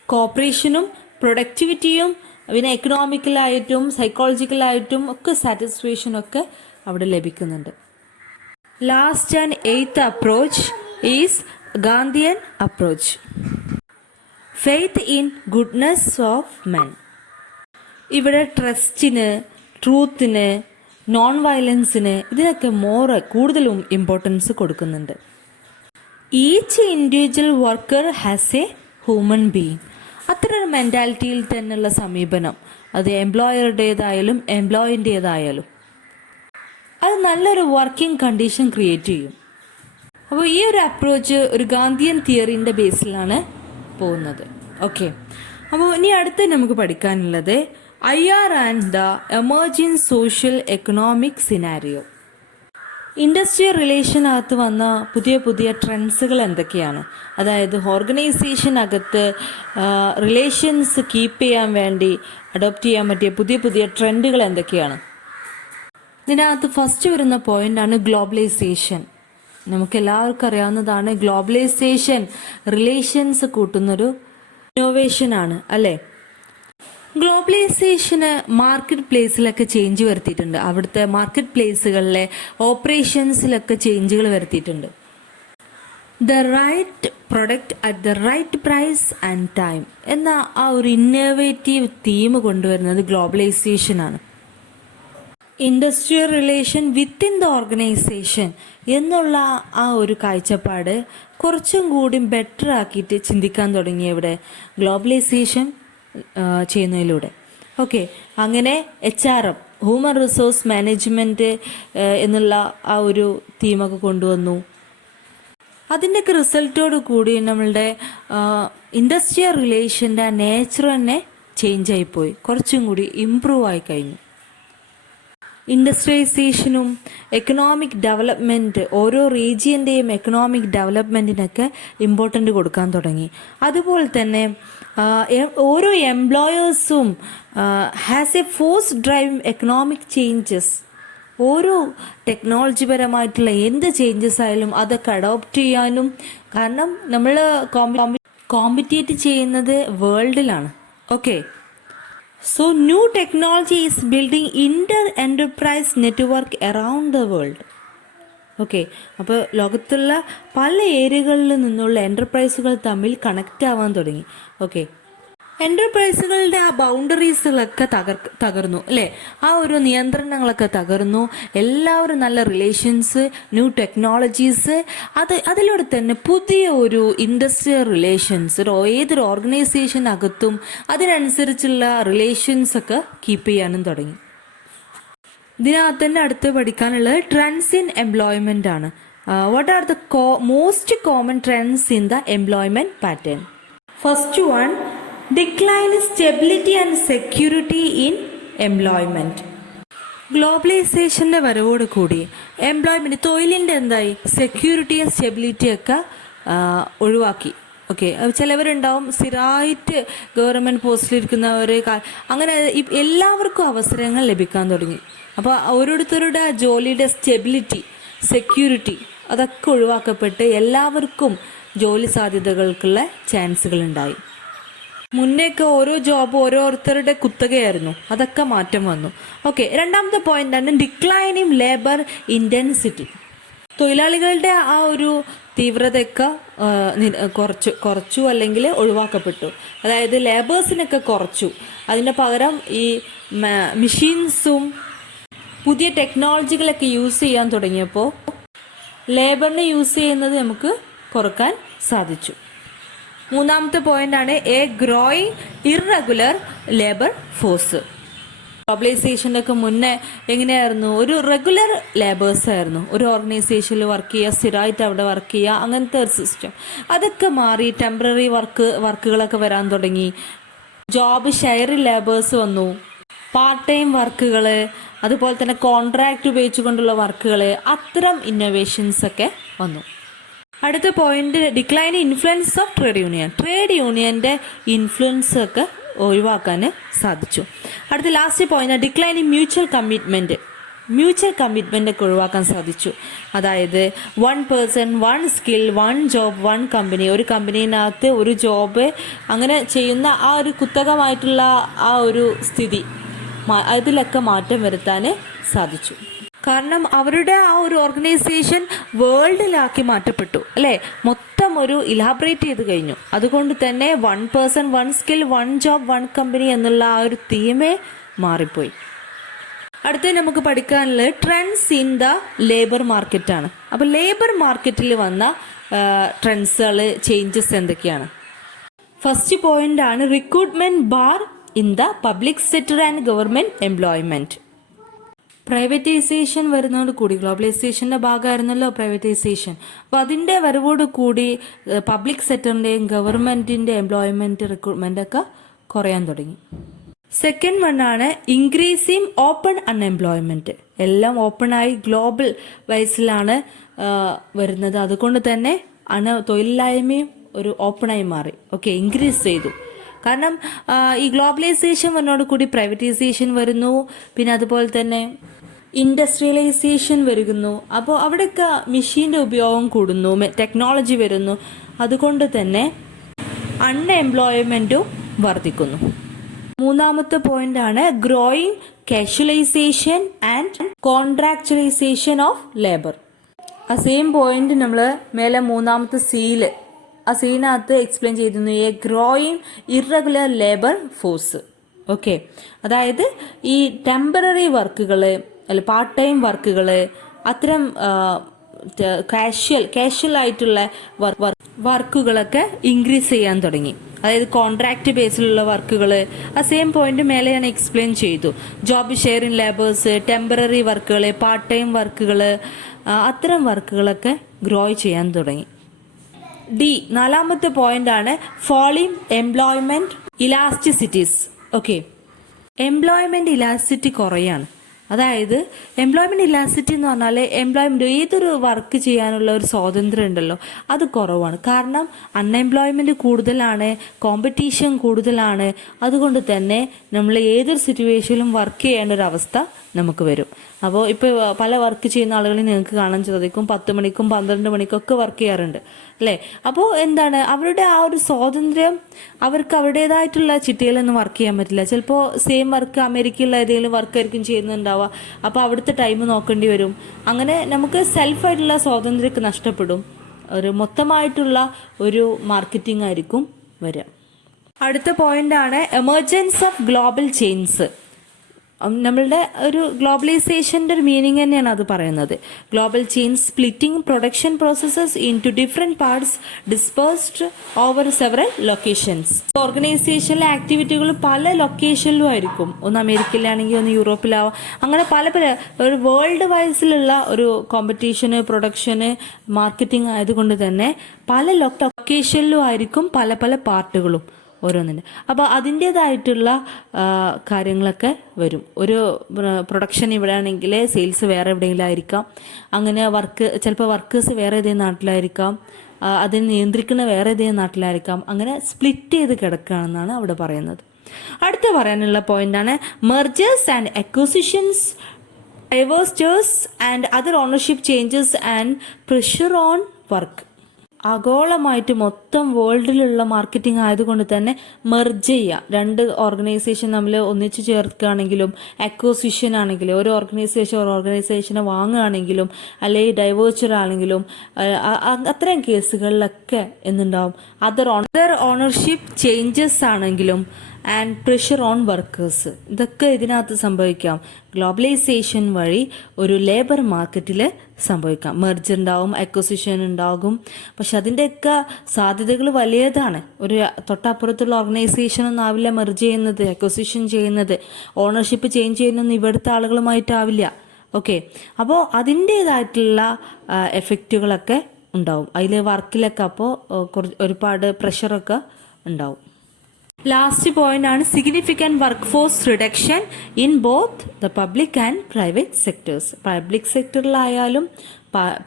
കോപ്പറേഷനും പ്രൊഡക്ടിവിറ്റിയും പിന്നെ എക്കണോമിക്കലായിട്ടും സൈക്കോളജിക്കലായിട്ടും ഒക്കെ സാറ്റിസ്ഫാക്ഷനൊക്കെ അവിടെ ലഭിക്കുന്നുണ്ട്. Last and 8th approach is Gandhian approach. Faith in goodness of men. ഇവിടെ ട്രസ്റ്റിന്, ട്രൂത്തിന്, നോൺ വയലൻസിന് ഇതിനൊക്കെ കൂടുതലും ഇമ്പോർട്ടൻസ് കൊടുക്കുന്നുണ്ട്. Each individual worker has a human being. അത്തരൊരു മെൻറ്റാലിറ്റിയിൽ തന്നെയുള്ള സമീപനം, അത് എംപ്ലോയറുടേതായാലും എംപ്ലോയിൻ്റേതായാലും അത് നല്ലൊരു വർക്കിംഗ് കണ്ടീഷൻ ക്രിയേറ്റ് ചെയ്യും. അപ്പോൾ ഈ ഒരു അപ്രോച്ച് ഒരു ഗാന്ധിയൻ തിയറിൻ്റെ ബേസിലാണ് പോകുന്നത്. ഓക്കെ, അപ്പോൾ ഇനി അടുത്ത് നമുക്ക് പഠിക്കാനുള്ളത് IR and the emerging social economic scenario. Industrial റിലേഷനകത്ത് വന്ന പുതിയ ട്രെൻഡ്സുകൾ എന്തൊക്കെയാണ്, അതായത് ഓർഗനൈസേഷനകത്ത് റിലേഷൻസ് കീപ്പ് ചെയ്യാൻ വേണ്ടി അഡോപ്റ്റ് ചെയ്യാൻ പറ്റിയ പുതിയ ട്രെൻഡുകൾ എന്തൊക്കെയാണ്. ഇതിനകത്ത് ഫസ്റ്റ് വരുന്ന പോയിന്റാണ് ഗ്ലോബലൈസേഷൻ. നമുക്കെല്ലാവർക്കും അറിയാവുന്നതാണ് ഗ്ലോബലൈസേഷൻ റിലേഷൻസ് കൂട്ടുന്നൊരു ഇന്നോവേഷനാണ് അല്ലേ. ഗ്ലോബലൈസേഷന് മാർക്കറ്റ് പ്ലേസിലൊക്കെ ചേഞ്ച് വരുത്തിയിട്ടുണ്ട്. അവിടുത്തെ മാർക്കറ്റ് പ്ലേസുകളിലെ ഓപ്പറേഷൻസിലൊക്കെ ചേഞ്ചുകൾ വരുത്തിയിട്ടുണ്ട്. The right product at the right price and time എന്ന ആ ഒരു ഇന്നോവേറ്റീവ് തീം കൊണ്ടുവരുന്നത് ഗ്ലോബലൈസേഷനാണ്. Industrial relation within the organisation എന്നുള്ള ആ ഒരു കാഴ്ചപ്പാട് കുറച്ചും കൂടി ബെറ്റർ ആക്കിയിട്ട് ചിന്തിക്കാൻ തുടങ്ങിയ ഇവിടെ ഗ്ലോബലൈസേഷൻ ചെയ്യുന്നതിലൂടെ. ഓക്കെ, അങ്ങനെ HRM ഹ്യൂമൻ റിസോഴ്സ് മാനേജ്മെൻറ്റ് എന്നുള്ള ആ ഒരു തീമൊക്കെ കൊണ്ടുവന്നു. അതിൻ്റെയൊക്കെ റിസൾട്ടോട് കൂടി നമ്മളുടെ ഇൻഡസ്ട്രിയൽ റിലേഷൻ്റെ ആ നേച്ചർ തന്നെ ചേഞ്ച് ആയിപ്പോയി, കുറച്ചും കൂടി ഇമ്പ്രൂവ് ആയി കഴിഞ്ഞു. ഇൻഡസ്ട്രിയലൈസേഷനും എക്കണോമിക് ഡെവലപ്മെൻറ്റ്, ഓരോ റീജിയൻ്റെയും എക്കണോമിക് ഡെവലപ്മെൻറ്റിനൊക്കെ ഇമ്പോർട്ടൻ്റ് കൊടുക്കാൻ തുടങ്ങി. അതുപോലെ തന്നെ ഓരോ എംപ്ലോയേഴ്സും has a force drive economic changes. ഓരോ ടെക്നോളജിപരമായിട്ടുള്ള എന്ത് ചേഞ്ചസ് ആയാലും അതൊക്കെ അഡോപ്റ്റ് ചെയ്യാനും, കാരണം നമ്മൾ കോമ്പറ്റീറ്റ് ചെയ്യുന്നത് വേൾഡിലാണ്. ഓക്കെ, so new technology is building inter-enterprise network around the world. Okay, അപ്പോൾ ലോകത്തുള്ള പല ഏരിയകളിൽ നിന്നുള്ള എൻ്റർപ്രൈസുകൾ തമ്മിൽ കണക്റ്റ് ആവാൻ തുടങ്ങി. ഓക്കെ, എന്റർപ്രൈസുകളുടെ ആ ബൗണ്ടറീസുകളൊക്കെ തകർന്നു അല്ലെ, ആ ഒരു നിയന്ത്രണങ്ങളൊക്കെ തകർന്നു. എല്ലാവരും നല്ല റിലേഷൻസ്, ന്യൂ ടെക്നോളജീസ്, അതിലൂടെ തന്നെ പുതിയ ഒരു ഇൻഡസ്ട്രിയൽ റിലേഷൻസ് ഏതൊരു ഓർഗനൈസേഷനകത്തും അതിനനുസരിച്ചുള്ള റിലേഷൻസ് ഒക്കെ കീപ്പ് ചെയ്യാനും തുടങ്ങി. ഇതിനകത്ത് തന്നെ അടുത്ത് പഠിക്കാനുള്ളത് ട്രെൻഡ്സ് ഇൻ എംപ്ലോയ്മെന്റ് ആണ്. What are the most common trends in the employment pattern? First one, decline stability and security in employment. ഗ്ലോബലൈസേഷന്റെ വരവോട് കൂടി എംപ്ലോയ്മെന്റ്, തൊഴിലിന്റെ എന്തായി, സെക്യൂരിറ്റിയും സ്റ്റെബിലിറ്റിയും ഒക്കെ ഒഴിവാക്കി. ഓക്കെ, ചിലവരുണ്ടാവും സ്ഥിരമായിട്ട് ഗവൺമെന്റ് പോസ്റ്റിലിരിക്കുന്നവർ, അങ്ങനെ എല്ലാവർക്കും അവസരങ്ങൾ ലഭിക്കാൻ തുടങ്ങി. അപ്പോൾ ഓരോരുത്തരുടെ ജോലിയുടെ സ്റ്റെബിലിറ്റി, സെക്യൂരിറ്റി അതൊക്കെ ഒഴിവാക്കപ്പെട്ട് എല്ലാവർക്കും ജോലി സാധ്യതകൾക്കുള്ള ചാൻസുകൾ ഉണ്ടായി. മുന്നേക്ക് ഓരോ ജോബ് ഓരോരുത്തരുടെ കുത്തകയായിരുന്നു, അതൊക്കെ മാറ്റം വന്നു. ഓക്കെ, രണ്ടാമത്തെ പോയിന്റാണ് ഡിക്ലൈനിങ് ലേബർ ഇന്റൻസിറ്റി. തൊഴിലാളികളുടെ ആ ഒരു തീവ്രതയൊക്കെ കുറച്ചു അല്ലെങ്കിൽ ഒഴിവാക്കപ്പെട്ടു. അതായത് ലേബേഴ്സിനൊക്കെ കുറച്ചു. അതിന് പകരം ഈ മെഷീൻസും പുതിയ ടെക്നോളജികളൊക്കെ യൂസ് ചെയ്യാൻ തുടങ്ങിയപ്പോൾ ലേബറിനെ യൂസ് ചെയ്യുന്നത് നമുക്ക് കുറക്കാൻ സാധിച്ചു. മൂന്നാമത്തെ പോയിന്റാണ് a growing irregular labour force. ഗ്ലോബലൈസേഷൻ്റെ ഒക്കെ മുന്നേ എങ്ങനെയായിരുന്നു, ഒരു റെഗുലർ ലേബേഴ്സ് ആയിരുന്നു, ഒരു ഓർഗനൈസേഷനിൽ വർക്ക് ചെയ്യുക, സ്ഥിരമായിട്ട് അവിടെ വർക്ക് ചെയ്യുക, അങ്ങനത്തെ ഒരു സിസ്റ്റം. അതൊക്കെ മാറി ടെമ്പററി വർക്കുകളൊക്കെ വരാൻ തുടങ്ങി. ജോബ് ഷെയറിംഗ് ലേബേഴ്സ് വന്നു, പാർട്ട് ടൈം വർക്കുകൾ, അതുപോലെ തന്നെ കോൺട്രാക്ട് ഉപയോഗിച്ചുകൊണ്ടുള്ള വർക്കുകൾ, അത്തരം ഇന്നോവേഷൻസ് ഒക്കെ വന്നു. അടുത്ത point decline influence of trade union. Trade യൂണിയന്റെ ഇൻഫ്ലുവൻസ് ഒക്കെ ഒഴിവാക്കാൻ സാധിച്ചു. അടുത്ത last point decline in mutual commitment. Mutual commitment ഒക്കെ ഒഴിവാക്കാൻ സാധിച്ചു. അതായത് 1 person 1 സ്കിൽ 1 ജോബ് 1 കമ്പനി, ഒരു കമ്പനിനകത്ത് ഒരു ജോബ് അങ്ങനെ ചെയ്യുന്ന ആ ഒരു കുത്തകമായിട്ടുള്ള ആ ഒരു സ്ഥിതി, അതിലൊക്കെ മാറ്റം വരുത്താൻ സാധിച്ചു. കാരണം അവരുടെ ആ ഒരു ഓർഗനൈസേഷൻ വേൾഡിലാക്കി മാറ്റപ്പെട്ടു അല്ലേ, മൊത്തം ഒരു ഇലാബറേറ്റ് ചെയ്ത് കഴിഞ്ഞു. അതുകൊണ്ട് തന്നെ 1 person 1 സ്കിൽ 1 ജോബ് 1 കമ്പനി എന്നുള്ള ആ ഒരു തീമേ മാറിപ്പോയി. അടുത്ത നമുക്ക് പഠിക്കാനുള്ളത് ട്രെൻഡ്സ് ഇൻ ദ ലേബർ മാർക്കറ്റാണ്. അപ്പോൾ ലേബർ മാർക്കറ്റിൽ വന്ന ട്രെൻഡ്സുകൾ, ചേഞ്ചസ് എന്തൊക്കെയാണ്? ഫസ്റ്റ് പോയിന്റ് ആണ് recruitment bar in the public sector and government employment. Privatisation വരുന്നതോട് കൂടി, ഗ്ലോബലൈസേഷന്റെ ഭാഗമായിരുന്നല്ലോ പ്രൈവറ്റൈസേഷൻ, അപ്പോൾ അതിൻ്റെ വരവോട് കൂടി പബ്ലിക് സെക്ടറിൻ്റെയും ഗവൺമെൻറ്റിൻ്റെ എംപ്ലോയ്മെൻറ്റ് റിക്രൂട്ട്മെൻ്റ് ഒക്കെ കുറയാൻ തുടങ്ങി. സെക്കൻഡ് വൺ ആണ് ഇൻക്രീസിങ് ഓപ്പൺ അൺഎംപ്ലോയ്മെൻറ്റ്. എല്ലാം ഓപ്പണായി ഗ്ലോബൽ വൈസിലാണ് വരുന്നത്. അതുകൊണ്ട് തന്നെ തൊഴിലില്ലായ്മയും ഒരു ഓപ്പണായി മാറി. ഓക്കെ, ഇൻക്രീസ് ചെയ്തു. കാരണം ഈ ഗ്ലോബലൈസേഷൻ വന്നതോട് കൂടി പ്രൈവറ്റൈസേഷൻ വരുന്നു, പിന്നെ അതുപോലെ തന്നെ ഇൻഡസ്ട്രിയലൈസേഷൻ വരുന്നു. അപ്പോൾ അവിടെയൊക്കെ മെഷീൻ്റെ ഉപയോഗം കൂടുന്നു, ടെക്നോളജി വരുന്നു. അതുകൊണ്ട് തന്നെ അൺഎംപ്ലോയ്മെൻറ്റും വർദ്ധിക്കുന്നു. മൂന്നാമത്തെ പോയിന്റ് ആണ് ഗ്രോയിങ് കാഷ്വലൈസേഷൻ ആൻഡ് കോൺട്രാക്ച്വലൈസേഷൻ ഓഫ് ലേബർ. ആ സെയിം പോയിന്റ് നമ്മൾ മേലെ മൂന്നാമത്തെ സീല്, ആ സീനകത്ത് എക്സ്പ്ലെയിൻ ചെയ്തിരുന്നു, A growing irregular labour force. Okay, അതായത് ഈ ടെമ്പററി വർക്കുകൾ അല്ല പാർട്ട് ടൈം വർക്കുകൾ, അത്തരം കാഷ്വൽ ആയിട്ടുള്ള വർക്കുകളൊക്കെ ഇൻക്രീസ് ചെയ്യാൻ തുടങ്ങി. അതായത് കോൺട്രാക്ട് ബേസിലുള്ള വർക്കുകൾ, ആ സെയിം പോയിന്റ് മേലെ ഞാൻ എക്സ്പ്ലെയിൻ ചെയ്തു. ജോബ് ഷെയറിംഗ് ലേബേഴ്സ്, ടെമ്പററി വർക്കുകൾ, പാർട്ട് ടൈം വർക്കുകൾ, അത്തരം വർക്കുകളൊക്കെ ഗ്രോ ചെയ്യാൻ തുടങ്ങി. ഡി, നാലാമത്തെ പോയിന്റ് ആണ് falling employment elasticities. Okay, employment elasticity കുറയാണ്. അതായത് എംപ്ലോയ്മെന്റ് ഇലാസ്റ്റിറ്റി എന്ന് പറഞ്ഞാൽ എംപ്ലോയ്മെന്റ് ഏതൊരു വർക്ക് ചെയ്യാനുള്ള ഒരു സ്വാതന്ത്ര്യം ഉണ്ടല്ലോ, അത് കുറവാണ്. കാരണം അൺഎംപ്ലോയ്മെന്റ് കൂടുതലാണ്, കോമ്പറ്റീഷൻ കൂടുതലാണ്. അതുകൊണ്ട് തന്നെ നമ്മൾ ഏതൊരു സിറ്റുവേഷനിലും വർക്ക് ചെയ്യേണ്ട ഒരു അവസ്ഥ നമുക്ക് വരും. അപ്പോൾ ഇപ്പോൾ പല വർക്ക് ചെയ്യുന്ന ആളുകളെ നിങ്ങൾക്ക് കാണാൻ സാധിക്കും, 10 മണിക്കും 12 മണിക്കൊക്കെ വർക്ക് ചെയ്യാറുണ്ട് അല്ലേ. അപ്പോൾ എന്താണ്, അവരുടെ ആ ഒരു സ്വാതന്ത്ര്യം, അവർക്ക് അവരുടേതായിട്ടുള്ള ചിട്ടയിലൊന്നും വർക്ക് ചെയ്യാൻ പറ്റില്ല. ചിലപ്പോൾ സെയിം വർക്ക് അമേരിക്കയിലുള്ള ഏതെങ്കിലും വർക്കായിരിക്കും ചെയ്യുന്നുണ്ടാവുക. അപ്പോൾ അവിടുത്തെ ടൈം നോക്കേണ്ടി വരും. അങ്ങനെ നമുക്ക് സെൽഫായിട്ടുള്ള സ്വാതന്ത്ര്യമൊക്കെ നഷ്ടപ്പെടും. ഒരു മൊത്തമായിട്ടുള്ള ഒരു മാർക്കറ്റിംഗ് ആയിരിക്കും വരിക. അടുത്ത പോയിന്റാണ് എമർജൻസ് ഓഫ് ഗ്ലോബൽ ചേഞ്ചസ്. നമ്മളുടെ ഒരു ഗ്ലോബലൈസേഷൻ്റെ ഒരു മീനിങ് തന്നെയാണ് അത് പറയുന്നത്. Global change splitting production processes into different parts dispersed over several locations. ഓർഗനൈസേഷനിലെ ആക്ടിവിറ്റികൾ പല ലൊക്കേഷനിലും ആയിരിക്കും. ഒന്ന് അമേരിക്കയിലാണെങ്കിൽ ഒന്ന് യൂറോപ്പിലാവാം. അങ്ങനെ പല ഒരു വേൾഡ് വൈസിലുള്ള ഒരു കോമ്പറ്റീഷന്, പ്രൊഡക്ഷന്, മാർക്കറ്റിംഗ് ആയതുകൊണ്ട് തന്നെ പല ലൊക്കേഷനിലും ആയിരിക്കും പല പല പാർട്ടുകളും ഓരോന്നിന്. അപ്പോൾ അതിൻ്റേതായിട്ടുള്ള കാര്യങ്ങളൊക്കെ വരും. ഒരു പ്രൊഡക്ഷൻ ഇവിടെ ആണെങ്കിൽ സെയിൽസ് വേറെ എവിടെയെങ്കിലും ആയിരിക്കാം. അങ്ങനെ ചിലപ്പോൾ വർക്കേഴ്സ് വേറെ ഏതെങ്കിലും നാട്ടിലായിരിക്കാം, അതിനെ നിയന്ത്രിക്കുന്ന വേറെ ഏതെങ്കിലും നാട്ടിലായിരിക്കാം. അങ്ങനെ സ്പ്ലിറ്റ് ചെയ്ത് കിടക്കുകയാണെന്നാണ് അവിടെ പറയുന്നത്. അടുത്ത പറയാനുള്ള പോയിന്റാണ് mergers and acquisitions, divestitures and other ownership changes and pressure on work. ആഗോളമായിട്ട് മൊത്തം വേൾഡിലുള്ള മാർക്കറ്റിംഗ് ആയതുകൊണ്ട് തന്നെ മെർജ് ചെയ്യുക, രണ്ട് ഓർഗനൈസേഷൻ തമ്മിൽ ഒന്നിച്ച് ചേർക്കുകയാണെങ്കിലും, അക്വസിഷൻ ആണെങ്കിലും, ഒരു ഓർഗനൈസേഷനെ വാങ്ങുകയാണെങ്കിലും, അല്ലെങ്കിൽ ഡൈവേർച്ചർ ആണെങ്കിലും, അത്തരം കേസുകളിലൊക്കെ എന്തുണ്ടാവും, അതർ ഓണർഷിപ്പ് ചേഞ്ചസ് ആണെങ്കിലും ആൻഡ് പ്രഷർ ഓൺ വർക്കേഴ്സ്, ഇതൊക്കെ ഇതിനകത്ത് സംഭവിക്കാം. ഗ്ലോബലൈസേഷൻ വഴി ഒരു ലേബർ മാർക്കറ്റിൽ സംഭവിക്കാം. മെർജ് ഉണ്ടാവും, അക്വസിഷൻ ഉണ്ടാകും. പക്ഷെ അതിൻ്റെയൊക്കെ സാധ്യതകൾ വലിയതാണ്. ഒരു തൊട്ടപ്പുറത്തുള്ള ഓർഗനൈസേഷനൊന്നും ആവില്ല മെർജ് ചെയ്യുന്നത്, അക്വസിഷൻ ചെയ്യുന്നത്, ഓണർഷിപ്പ് ചേഞ്ച് ചെയ്യുന്നൊന്നും ഇവിടുത്തെ ആളുകളുമായിട്ടാവില്ല. ഓക്കെ, അപ്പോൾ അതിൻ്റേതായിട്ടുള്ള എഫക്റ്റുകളൊക്കെ ഉണ്ടാവും. അതിൽ വർക്കിലൊക്കെ അപ്പോൾ ഒരുപാട് പ്രഷറൊക്കെ ഉണ്ടാവും. ലാസ്റ്റ് പോയിന്റ് ആണ് significant work force reduction in both the public and private sectors. Public സെക്ടറിലായാലും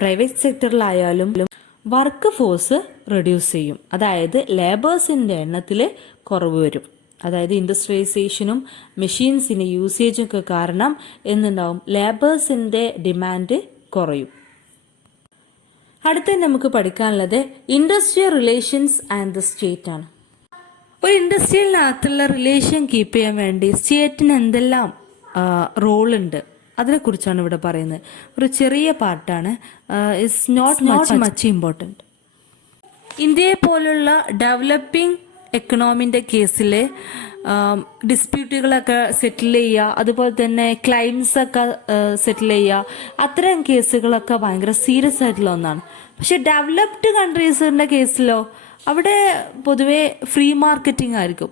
പ്രൈവറ്റ് സെക്ടറിലായാലും വർക്ക് ഫോഴ്സ് റെഡ്യൂസ് ചെയ്യും. അതായത് ലേബേഴ്സിൻ്റെ എണ്ണത്തിൽ കുറവ് വരും. അതായത് ഇൻഡസ്ട്രിയലൈസേഷനും മെഷീൻസിൻ്റെ യൂസേജും ഒക്കെ കാരണം എന്തുണ്ടാവും, ലേബേഴ്സിൻ്റെ ഡിമാൻഡ് കുറയും. അടുത്ത നമുക്ക് പഠിക്കാനുള്ളത് industrial relations and the state ആണ്. ഒരു ഇൻഡസ്ട്രിയലിനകത്തുള്ള റിലേഷൻ കീപ്പ് ചെയ്യാൻ വേണ്ടി സ്റ്റേറ്റിന് എന്തെല്ലാം റോളുണ്ട് അതിനെക്കുറിച്ചാണ് ഇവിടെ പറയുന്നത്. ഒരു ചെറിയ പാർട്ടാണ്, ഇറ്റ്സ് നോട്ട് മച്ച് ഇമ്പോർട്ടൻറ്റ്. ഇന്ത്യയെ പോലുള്ള ഡെവലപ്പിംഗ് എക്കണോമിൻ്റെ കേസിൽ ഡിസ്പ്യൂട്ടുകളൊക്കെ സെറ്റിൽ ചെയ്യുക, അതുപോലെ തന്നെ ക്ലൈംസൊക്കെ സെറ്റിൽ ചെയ്യുക, അത്തരം കേസുകളൊക്കെ ഭയങ്കര സീരിയസ് ആയിട്ടുള്ള ഒന്നാണ്. പക്ഷെ ഡെവലപ്ഡ് കൺട്രീസിൻ്റെ കേസിലോ അവിടെ പൊതുവെ ഫ്രീ മാർക്കറ്റായിരിക്കും.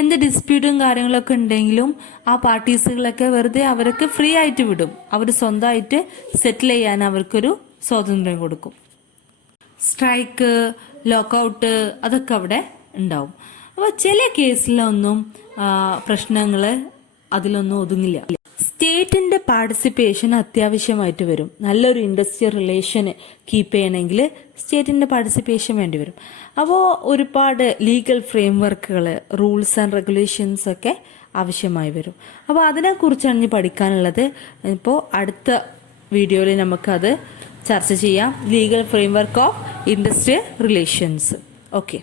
എന്ത് ഡിസ്പ്യൂട്ടും കാര്യങ്ങളൊക്കെ ഉണ്ടെങ്കിലും ആ പാർട്ടീസുകളൊക്കെ വെറുതെ അവരൊക്കെ ഫ്രീ ആയിട്ട് വിടും. അവർ സ്വന്തമായിട്ട് സെറ്റിൽ ചെയ്യാൻ അവർക്കൊരു സ്വാതന്ത്ര്യം കൊടുക്കും. സ്ട്രൈക്ക്, ലോക്കൗട്ട് അതൊക്കെ അവിടെ ഉണ്ടാവും. അപ്പോൾ ചില കേസിലൊന്നും പ്രശ്നങ്ങൾ അതിലൊന്നും ഒതുങ്ങില്ല. സ്റ്റേറ്റിൻ്റെ പാർട്ടിസിപ്പേഷൻ അത്യാവശ്യമായിട്ട് വരും. നല്ലൊരു ഇൻഡസ്ട്രിയൽ റിലേഷന് കീപ്പ് ചെയ്യണമെങ്കിൽ സ്റ്റേറ്റിൻ്റെ പാർട്ടിസിപ്പേഷൻ വേണ്ടി വരും. അപ്പോൾ ഒരുപാട് ലീഗൽ ഫ്രെയിം വർക്കുകൾ, റൂൾസ് ആൻഡ് റെഗുലേഷൻസ് ഒക്കെ ആവശ്യമായി വരും. അപ്പോൾ അതിനെക്കുറിച്ചാണ് ഇനി പഠിക്കാനുള്ളത്. ഇപ്പോൾ അടുത്ത വീഡിയോയിൽ നമുക്കത് ചർച്ച ചെയ്യാം. Legal frame work of industrial relations. Okay.